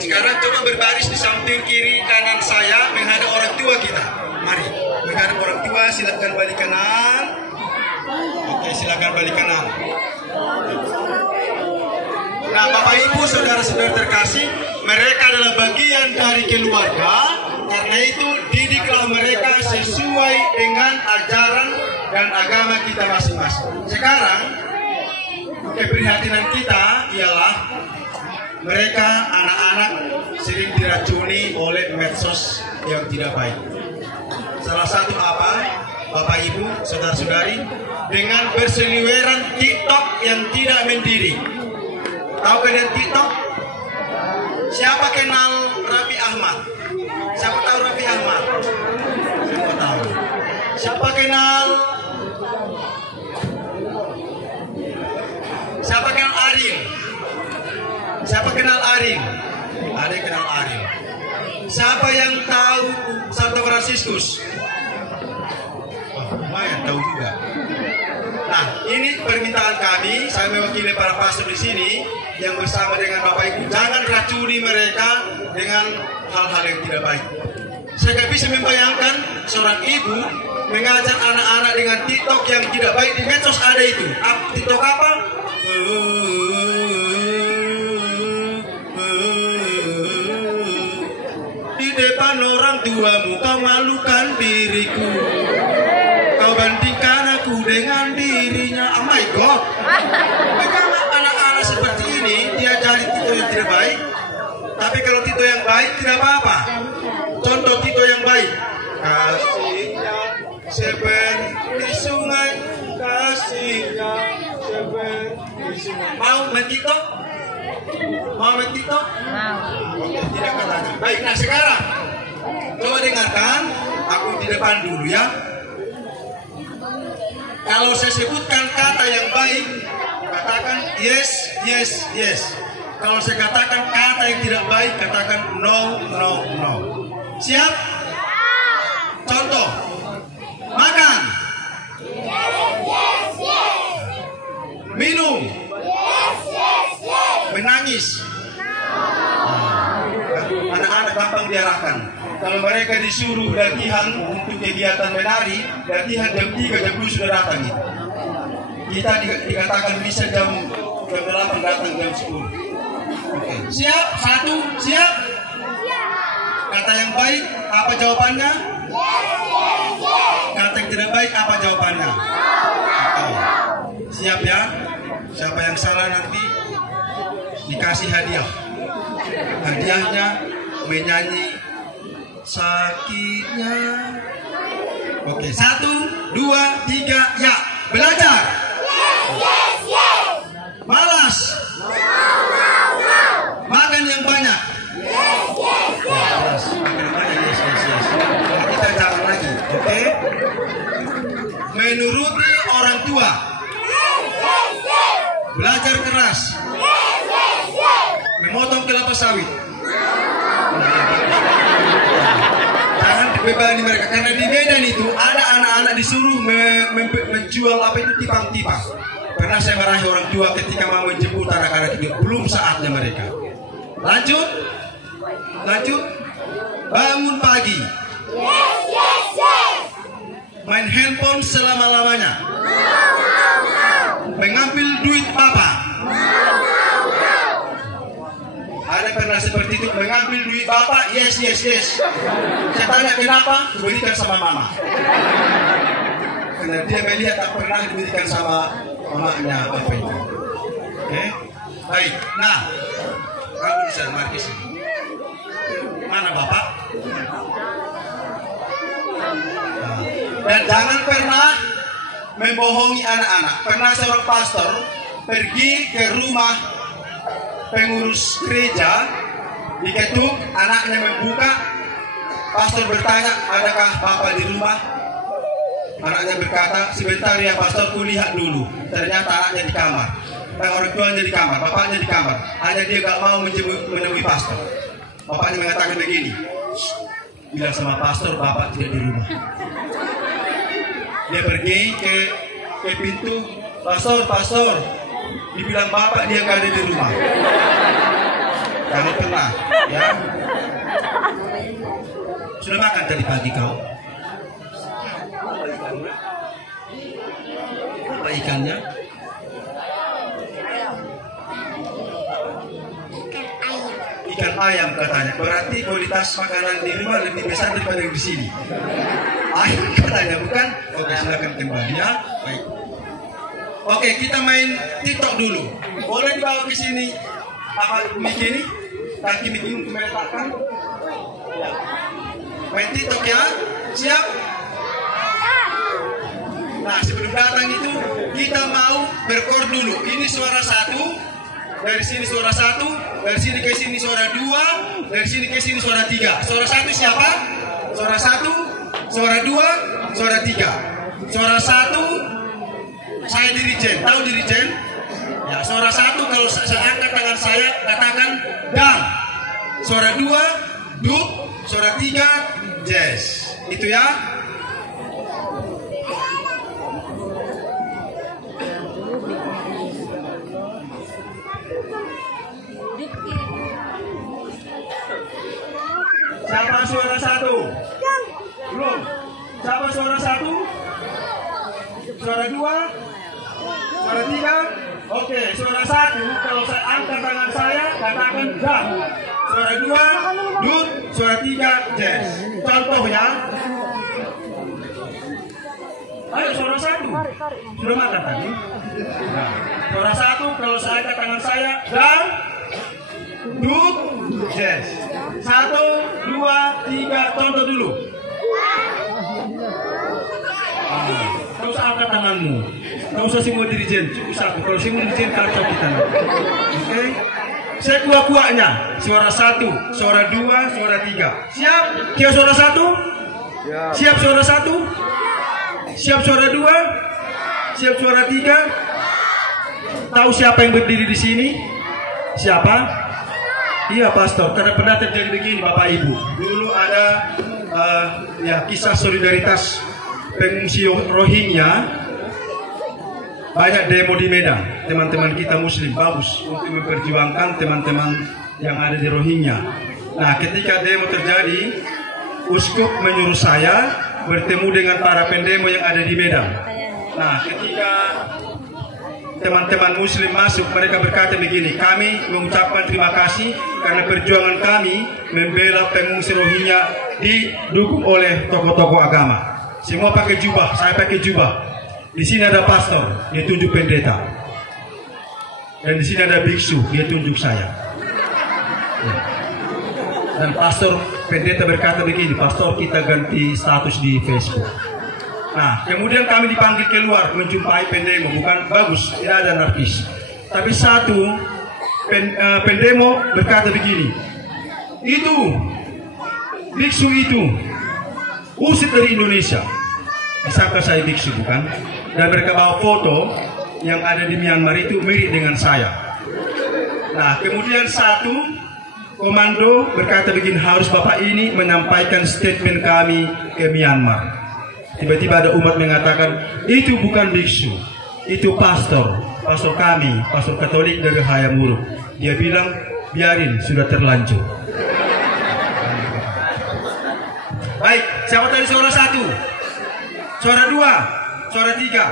Sekarang coba berbaris di samping kiri kanan saya menghadap orang tua kita. Mari, menghadap orang tua, silakan balik kanan. Oke, silakan balik kanan. Nah, Bapak Ibu, saudara-saudara terkasih, mereka adalah bagian dari keluarga. Karena itu, didiklah mereka sesuai dengan ajaran dan agama kita masing-masing. Sekarang, keprihatinan kita ialah mereka anak-anak sering diracuni oleh medsos yang tidak baik. Salah satu apa, Bapak Ibu, saudara-saudari, dengan berseliweran TikTok yang tidak mendiri. Tahu kalian TikTok? Siapa kenal Raffi Ahmad? Siapa tahu Raffi Ahmad? Siapa tahu? Siapa kenal? Siapa kenal Ariel? Siapa kenal Ariel? Ada yang kenal Ariel. Siapa yang tahu Santo Fransiskus? Lumayan tahu juga. Nah, ini permintaan kami, saya mewakili para pastor di sini yang bersama dengan Bapak Ibu, jangan racuni mereka dengan hal-hal yang tidak baik. Saya tidak bisa membayangkan seorang ibu mengajar anak-anak dengan TikTok yang tidak baik di medsos ada itu. TikTok apa? Di depan orang tuamu kau malukan diriku. Kau bandingkan aku dengan dirinya. Oh my God. Bagaimana anak-anak seperti ini diajari TikTok yang tidak baik? Tapi kalau TikTok yang baik tidak apa-apa. Contoh TikTok yang baik. Kasihnya seperti sungai, kasihnya seperti sungai. Mau main TikTok? Mau main TikTok? Mau. Oke, tidak katanya. Baik, nah sekarang coba dengarkan aku di depan dulu ya. Kalau saya sebutkan kata yang baik, katakan yes, yes, yes. Kalau saya katakan kata yang tidak baik, katakan no, no, no. Siap? Contoh, makan. Yes, yes, yes. Minum. Yes, yes, yes. Menangis. Anak-anak gampang diarahkan. Kalau mereka disuruh latihan untuk kegiatan menari, latihan jam 3, jam 2 sudah datang gitu. Kita dikatakan bisa jam 8 datang jam 10. Oke. Siap? Satu, siap? Kata yang baik, apa jawabannya? Yes, yes, yes. Kata yang tidak baik, apa jawabannya? Oke. Siap ya? Siapa yang salah nanti dikasih hadiah. Hadiahnya menyanyi sakitnya. Oke, 1, 2, 3, ya. Belajar. Yes, yes, yes. Malas. No, no, no. Makan yang banyak. Yes, yes, yes. Makan yang banyak, yes, yes, yes. Kita jangan lagi, oke? Menuruti orang tua. Yes, yes, yes. Belajar keras. Yes, yes, yes. Memotong kelapa sawit. Jangan dibebani mereka, karena di Medan itu ada anak-anak disuruh menjual apa itu tipang-tipang. Pernah saya marahi orang tua ketika mau menjemput anak-anak itu, belum saatnya mereka. Lanjut, lanjut. Bangun pagi. Yes, yes, yes. Main handphone selama-lamanya. No, no, no. Mengambil duit papa. No, no, no. Ada pernah seperti itu, mengambil duit bapak, yes, yes, yes. Saya tanya kenapa, diberikan sama mama. Karena dia melihat tak pernah diberikan sama mamanya apa itu. Oke, baik. Nah, kamu bisa markis. Mana bapak? Nah. Dan jangan pernah membohongi anak-anak. Pernah seorang pastor pergi ke rumah pengurus gereja, diketuk, anaknya membuka, pastor bertanya, adakah bapak di rumah? Anaknya berkata, sebentar ya pastor, kulihat dulu. Ternyata anaknya di kamar, orang tuanya di kamar, bapaknya di kamar. Hanya dia gak mau menemui pastor. Bapaknya mengatakan begini, bilang sama pastor, bapak tidak di rumah. Dia pergi ke pintu, pastor, dibilang bapak dia gak ada di rumah. Jangan pernah, ya. Sudah makan tadi pagi kau? Apa ikannya? Ikan ayam katanya. Berarti kualitas makanan di rumah lebih besar daripada yang di sini. Ayam katanya, bukan? Oke, silakan kembali ya. Baik. Oke, kita main TikTok dulu. Boleh dibawa ke sini apa mic ini? Kaki mic ini untuk meletakkan. Ya. Main TikTok ya. Siap? Nah, sebelum datang itu kita mau berkor dulu. Ini suara satu, dari sini suara satu, dari sini ke sini suara dua, dari sini ke sini suara tiga. Suara satu siapa? Suara satu, suara dua, suara tiga. Suara satu, saya dirijen. Tahu dirijen? Ya, suara satu kalau saya angkat tangan saya katakan dang. Suara dua, duk. Suara tiga, jazz. Itu ya. Siapa suara satu? Belum. Siapa suara satu? Suara dua? Suara tiga? Oke, suara satu kalau saya angkat tangan saya katakan dang. Suara dua, dut. Suara tiga, jazz. Contoh ya. Ayo suara satu. Sudah makan tadi? Nah, suara satu kalau saya angkat tangan saya dang, dut, jazz. Satu, dua, tiga. Contoh dulu. Kau usah angkat tanganmu. Kau usah semua dirijen. Cukup satu. Kalau semua dirijen kacau kita. Oke? Saya kuah-kuahnya. Suara satu, suara dua, suara tiga. Siap? Kia suara satu? Siap suara satu? Siap suara dua? Siap suara tiga? Tahu siapa yang berdiri di sini? Siapa? Iya pastor, karena pernah terjadi begini Bapak Ibu. Dulu ada ya kisah solidaritas pengungsi Rohingya. Banyak demo di Medan, teman-teman kita Muslim bagus untuk memperjuangkan teman-teman yang ada di Rohingya. Nah, ketika demo terjadi, uskup menyuruh saya bertemu dengan para pendemo yang ada di Medan. Nah, ketika teman-teman Muslim masuk, mereka berkata begini, kami mengucapkan terima kasih karena perjuangan kami membela pengungsi Rohingya didukung oleh tokoh-tokoh agama. Semua pakai jubah, saya pakai jubah. Di sini ada pastor, dia tunjuk pendeta. Dan di sini ada biksu, dia tunjuk saya. Dan pastor pendeta berkata begini, pastor kita ganti status di Facebook. Nah, kemudian kami dipanggil keluar menjumpai pendemo, bukan bagus, tidak ada anarkis. Tapi satu pendemo berkata begini, itu biksu itu usir dari Indonesia. Disangka saya biksu bukan? Dan mereka bawa foto yang ada di Myanmar itu mirip dengan saya. Nah, kemudian satu komando berkata begini, harus Bapak ini menyampaikan statement kami ke Myanmar. Tiba-tiba ada umat mengatakan, itu bukan biksu, itu pastor kami, pastor Katolik dari Hayamuruk. Dia bilang, biarin, sudah terlanjur. Baik, siapa tadi suara satu? Suara dua? Suara tiga?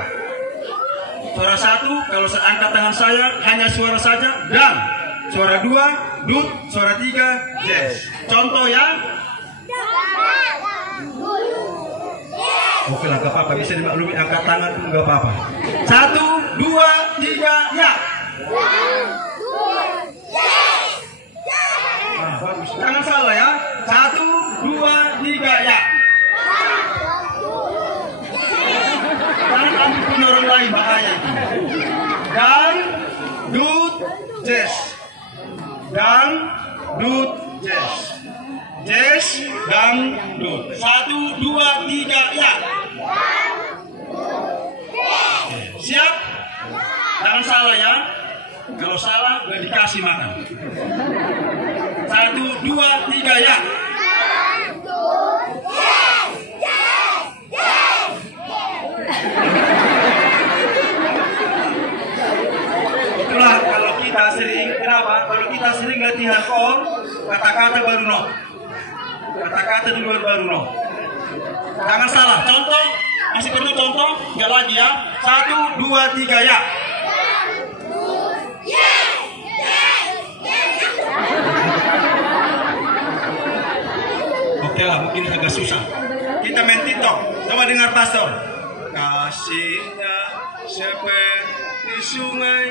Suara satu, kalau saya angkat tangan saya, hanya suara saja, dan suara dua, dut, suara tiga, jazz. Contoh ya? Oke lah, gak apa-apa, bisa dimaklumi angkat tangan pun gak apa-apa. Satu, dua, tiga, ya. Nah, bagus, jangan salah ya. Satu, dua, tiga, ya. Jangan ambil punya orang lain, bahaya. Dan, dut, jazz. Dan, dut, jazz. Jazz, dan, dut. Satu, dua, tiga, ya. Siap? Jangan salah ya. Kalau salah, gak dikasih makan. Satu, dua, tiga, ya. Itulah kalau kita sering, kenapa? Kalau kita sering latihan kor, Kata-kata di luar baru no. Jangan salah. Contoh, masih perlu contoh? Enggak lagi ya. 1, 2, 3 ya. Oke lah, mungkin agak susah. Kita main TikTok. Coba dengar pastor. Kasihnya seperti sungai,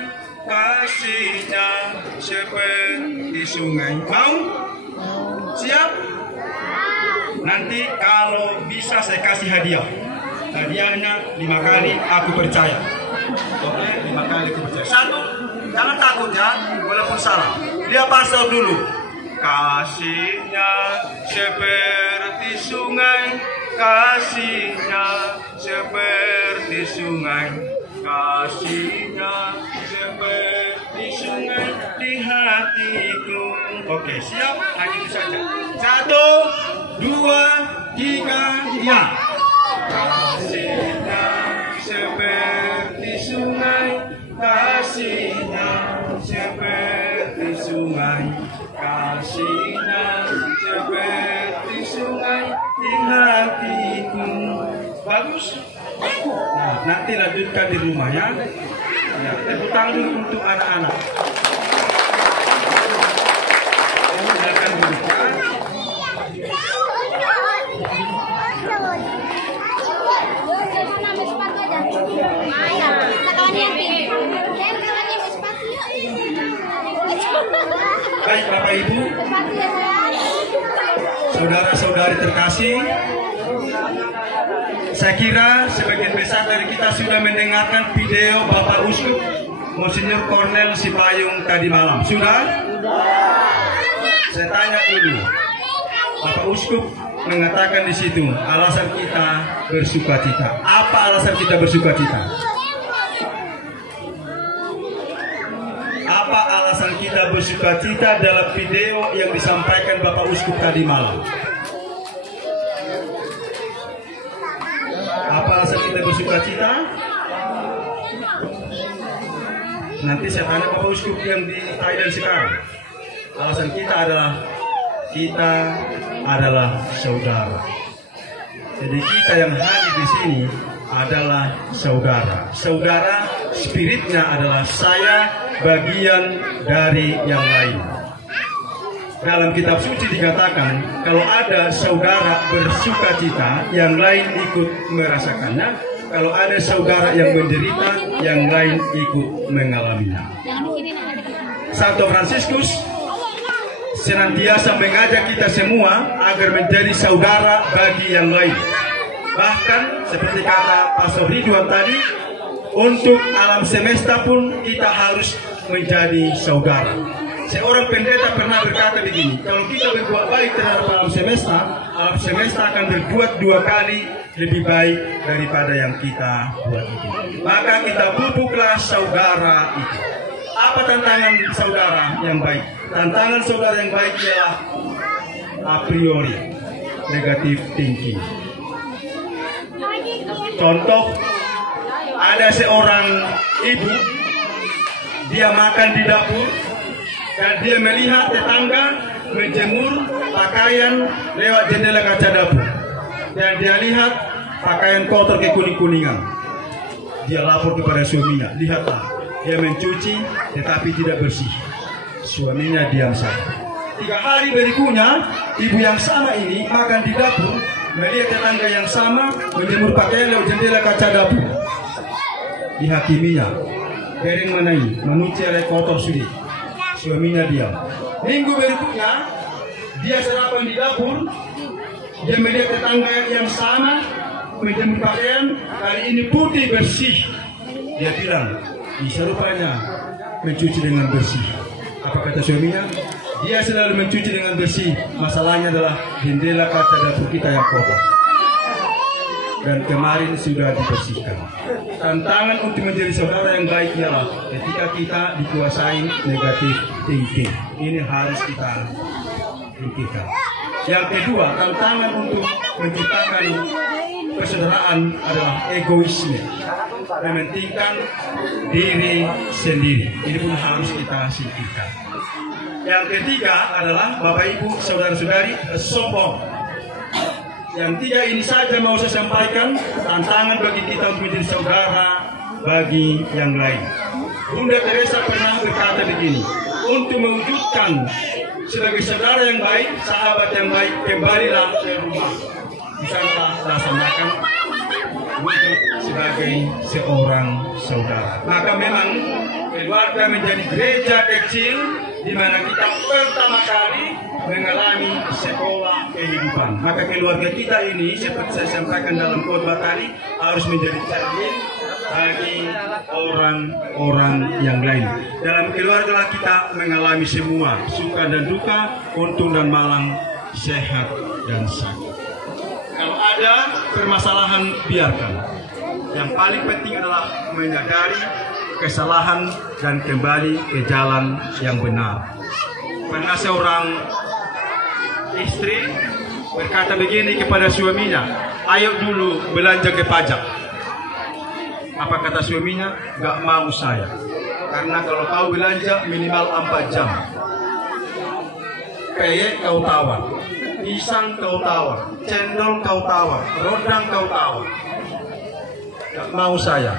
kasihnya seperti sungai. Mau? Siap? Nanti kalau bisa saya kasih hadiah. Hadiahnya 5 kali aku percaya. Oke, 5 kali aku percaya. 1, jangan takut ya, walaupun salah. Dia pastor dulu. Kasihnya seperti sungai, kasihnya seperti sungai, kasihnya seperti sungai di hatiku. Oke, siap? Nah gitu saja. 1, 2, 3, ya. Kasihnya seperti sungai, kasihnya seperti sungai, kasihnya seperti sungai di hatiku. Bagus? Nah, nanti lanjutkan di rumah ya. Ya, tepuk tangan dulu untuk anak-anak. Silakan duduk ya. Baik Bapak Ibu, saudara-saudari terkasih, saya kira sebagian besar dari kita sudah mendengarkan video Bapak Uskup Monsinyur Cornel Sipayung tadi malam. Sudah? Saya tanya dulu, Bapak Uskup mengatakan di situ alasan kita bersukacita. Apa alasan kita bersukacita? Apa alasan kita bersukacita dalam video yang disampaikan Bapak Uskup tadi malam? Apa alasan kita bersukacita? Nanti saya tanya Bapak Uskup yang di Thailand sekarang. Alasan kita adalah saudara. Jadi kita yang hadir di sini adalah saudara. Saudara spiritnya adalah saya bagian dari yang lain. Dalam kitab suci dikatakan kalau ada saudara bersukacita, yang lain ikut merasakannya. Kalau ada saudara yang menderita, yang lain ikut mengalaminya. Santo Fransiskus senantiasa mengajak kita semua agar menjadi saudara bagi yang lain. Bahkan seperti kata Pastor Ridwan tadi, untuk alam semesta pun kita harus menjadi saudara. Seorang pendeta pernah berkata begini, kalau kita berbuat baik terhadap alam semesta akan berbuat 2 kali lebih baik daripada yang kita buat itu. Maka kita pupuklah saudara itu. Apa tantangan saudara yang baik? Tantangan saudara yang baik ialah a priori negative thinking. Contoh, ada seorang ibu, dia makan di dapur dan dia melihat tetangga menjemur pakaian lewat jendela kaca dapur, dan dia lihat pakaian kotor kekuning-kuningan. Dia lapor kepada suaminya, lihatlah, dia mencuci tetapi tidak bersih. Suaminya diam saja. 3 hari berikutnya, ibu yang sama ini makan di dapur, melihat tetangga yang sama menjemur pakaian lewat jendela kaca dapur. Dihakiminya, piring mana ini? Manusia kotor sudah. Suaminya diam. Minggu berikutnya, dia sarapan di dapur, dia melihat tetangga yang sama menjemur pakaian, kali ini putih bersih. Dia bilang, bisa rupanya mencuci dengan bersih. Apa kata suaminya? Dia selalu mencuci dengan bersih. Masalahnya adalah jendela kaca dapur kita yang kotor. Dan kemarin sudah dibersihkan. Tantangan untuk menjadi saudara yang baik ialah ketika kita dikuasai negatif thinking. Ini harus kita pikirkan. Yang kedua, tantangan untuk menciptakan persaudaraan adalah egoisme, mementingkan diri sendiri. Ini pun harus kita singkirkan. Yang ketiga adalah Bapak Ibu, saudara-saudari, sombong. Yang tiga ini saja mau saya sampaikan, tantangan bagi kita untuk menjadi saudara bagi yang lain. Bunda Teresa pernah berkata begini, untuk mewujudkan sebagai saudara yang baik, sahabat yang baik, kembalilah ke rumah. Misalnya laksanakan wujud sebagai seorang saudara. Maka memang keluarga menjadi gereja kecil di mana kita pertama kali mengalami sekolah kehidupan. Maka keluarga kita ini, seperti saya sampaikan dalam khotbah tadi, harus menjadi cermin bagi orang-orang yang lain. Dalam keluarga kita mengalami semua suka dan duka, untung dan malang, sehat dan sakit. Kalau ada permasalahan, biarkan. Yang paling penting adalah menyadari kesalahan dan kembali ke jalan yang benar. Pernah seorang istri berkata begini kepada suaminya, ayo dulu belanja ke pajak. Apa kata suaminya? Gak mau saya, karena kalau kau belanja minimal 4 jam. Peyek kau tawar, pisang kau tawar, cendol kau tawar, rodang kau tawar. Gak mau saya.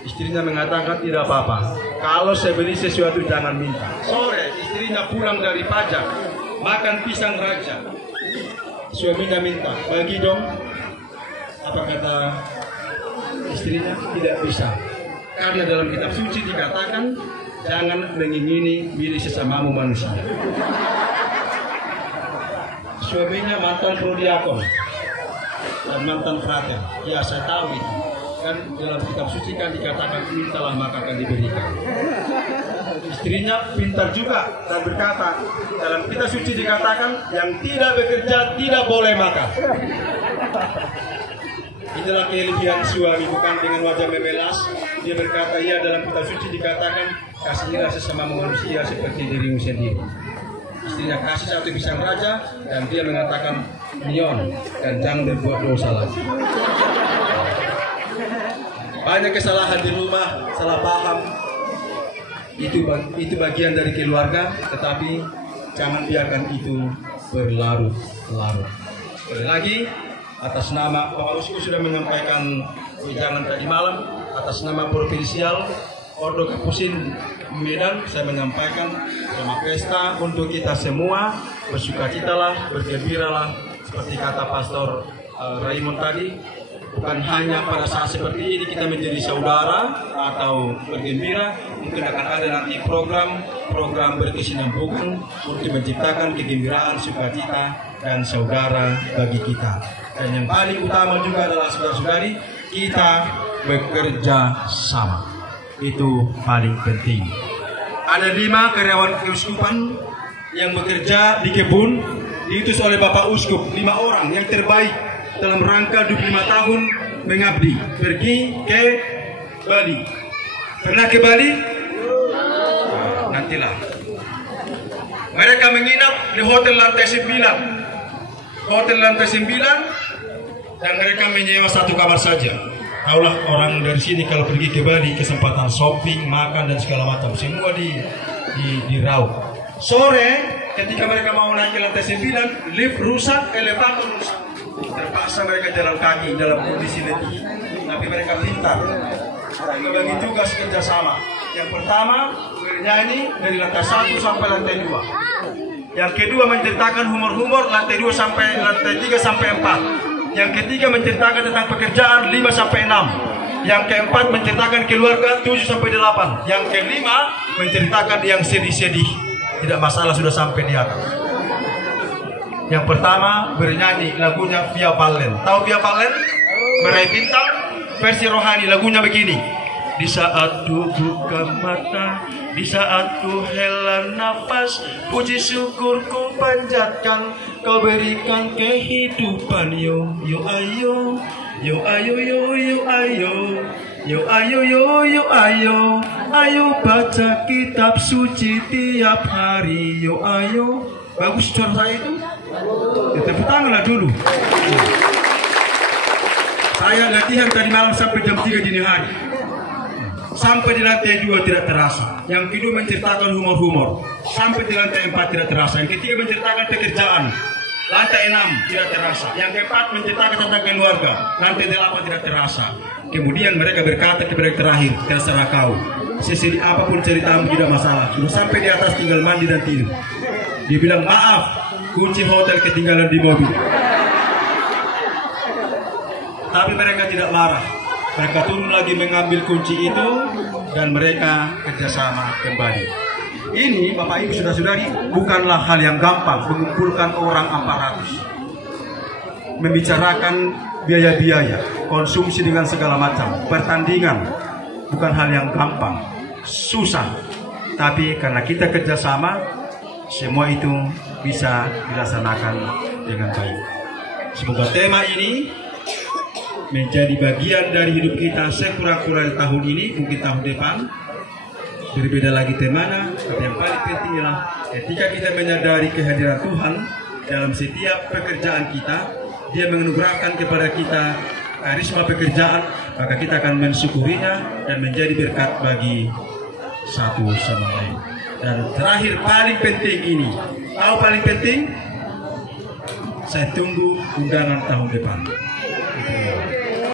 Istrinya mengatakan tidak apa-apa, kalau saya beli sesuatu jangan minta. Sore istrinya pulang dari pajak, makan pisang raja. Suaminya minta, bagi dong. Apa kata istrinya? Tidak bisa, karena dalam kitab suci dikatakan jangan mengingini milik sesamamu manusia. Suaminya mantan prodiakon dan mantan frater. Ya saya tahu itu. Kan dalam kitab suci kan dikatakan mintalah maka akan diberikan. Istrinya pintar juga dan berkata, dalam kitab suci dikatakan yang tidak bekerja tidak boleh makan. Itulah kelebihan suami, bukan dengan wajah memelas. Dia berkata, ya dalam kitab suci dikatakan kasihilah sesama manusia seperti dirimu sendiri. Istrinya kasih satu pisang raja dan dia mengatakan nyon dan jangan berbuat dosa lagi. Banyak kesalahan di rumah, salah paham. Itu bagian dari keluarga, tetapi jangan biarkan itu berlarut-larut. Sekali lagi, atas nama Bapak Uskup sudah menyampaikan wejangan tadi malam, atas nama Provinsial Ordo Kapusin Medan, saya menyampaikan selamat pesta untuk kita semua, bersukacitalah, bergembiralah, seperti kata Pastor Raymond tadi. Bukan hanya pada saat seperti ini kita menjadi saudara atau bergembira, mungkin akan ada nanti program berkesinambungan untuk menciptakan kegembiraan, sukacita, dan saudara bagi kita. Dan yang paling utama juga adalah saudara-saudari, kita bekerja sama. Itu paling penting. Ada 5 karyawan keuskupan yang bekerja di kebun, diutus oleh Bapak Uskup, 5 orang yang terbaik dalam rangka 25 tahun mengabdi, pergi ke Bali. Pernah ke Bali? Nantilah. Mereka menginap di hotel lantai 9. Hotel lantai 9 dan mereka menyewa 1 kamar saja. Taulah orang dari sini kalau pergi ke Bali kesempatan shopping, makan dan segala macam semua di raup. Sore ketika mereka mau naik ke lantai 9, lift rusak, elevator rusak. Terpaksa mereka jalan kaki dalam kondisi letih, tapi mereka pintar membagi tugas kerjasama. Yang pertama bernyanyi dari lantai 1 sampai lantai 2. Yang kedua menceritakan humor-humor lantai 2 sampai lantai 3 sampai 4. Yang ketiga menceritakan tentang pekerjaan 5 sampai 6. Yang keempat menceritakan keluarga 7 sampai 8. Yang kelima menceritakan yang sedih-sedih. Tidak masalah sudah sampai di atas. Yang pertama bernyanyi lagunya Via Valen. Tahu Via Valen? Meraih Bintang. Versi rohani lagunya begini. Di saat ku buka mata, di saat ku hela nafas, puji syukur ku panjatkan, kau berikan kehidupan. Yo yo ayo, yo ayo yo yo ayo, yo ayo yo yo ayo, ayo baca kitab suci tiap hari. Yo ayo. Bagus suara saya itu. Ya, tepuk tanganlah dulu. Saya latihan tadi malam sampai jam 3 dini hari. sampai di lantai 2 tidak terasa. Yang kedua menceritakan humor-humor sampai di lantai 4 tidak terasa. Yang ketiga menceritakan pekerjaan, lantai 6 tidak terasa. Yang keempat menceritakan tentang keluarga, lantai 8 tidak terasa. Kemudian mereka berkata kepada yang terakhir, terserah kau, sesedih apapun ceritamu tidak masalah. Sudah sampai di atas tinggal mandi dan tidur. Dia bilang, maaf, kunci hotel ketinggalan di mobil. Tapi mereka tidak marah. Mereka turun lagi mengambil kunci itu dan mereka kerjasama kembali. Ini Bapak Ibu Saudara-saudari bukanlah hal yang gampang mengumpulkan orang 400. Membicarakan biaya-biaya, konsumsi dengan segala macam, pertandingan bukan hal yang gampang, susah. Tapi karena kita kerjasama, semua itu bisa dilaksanakan dengan baik. Semoga tema ini menjadi bagian dari hidup kita sekurang-kurangnya tahun ini, mungkin tahun depan berbeda lagi temanya. Tapi yang paling penting adalah ketika kita menyadari kehadiran Tuhan dalam setiap pekerjaan kita, Dia menganugerahkan kepada kita karisma pekerjaan, maka kita akan mensyukurinya dan menjadi berkat bagi satu sama lain. Dan terakhir paling penting ini, tahu paling penting, saya tunggu undangan tahun depan.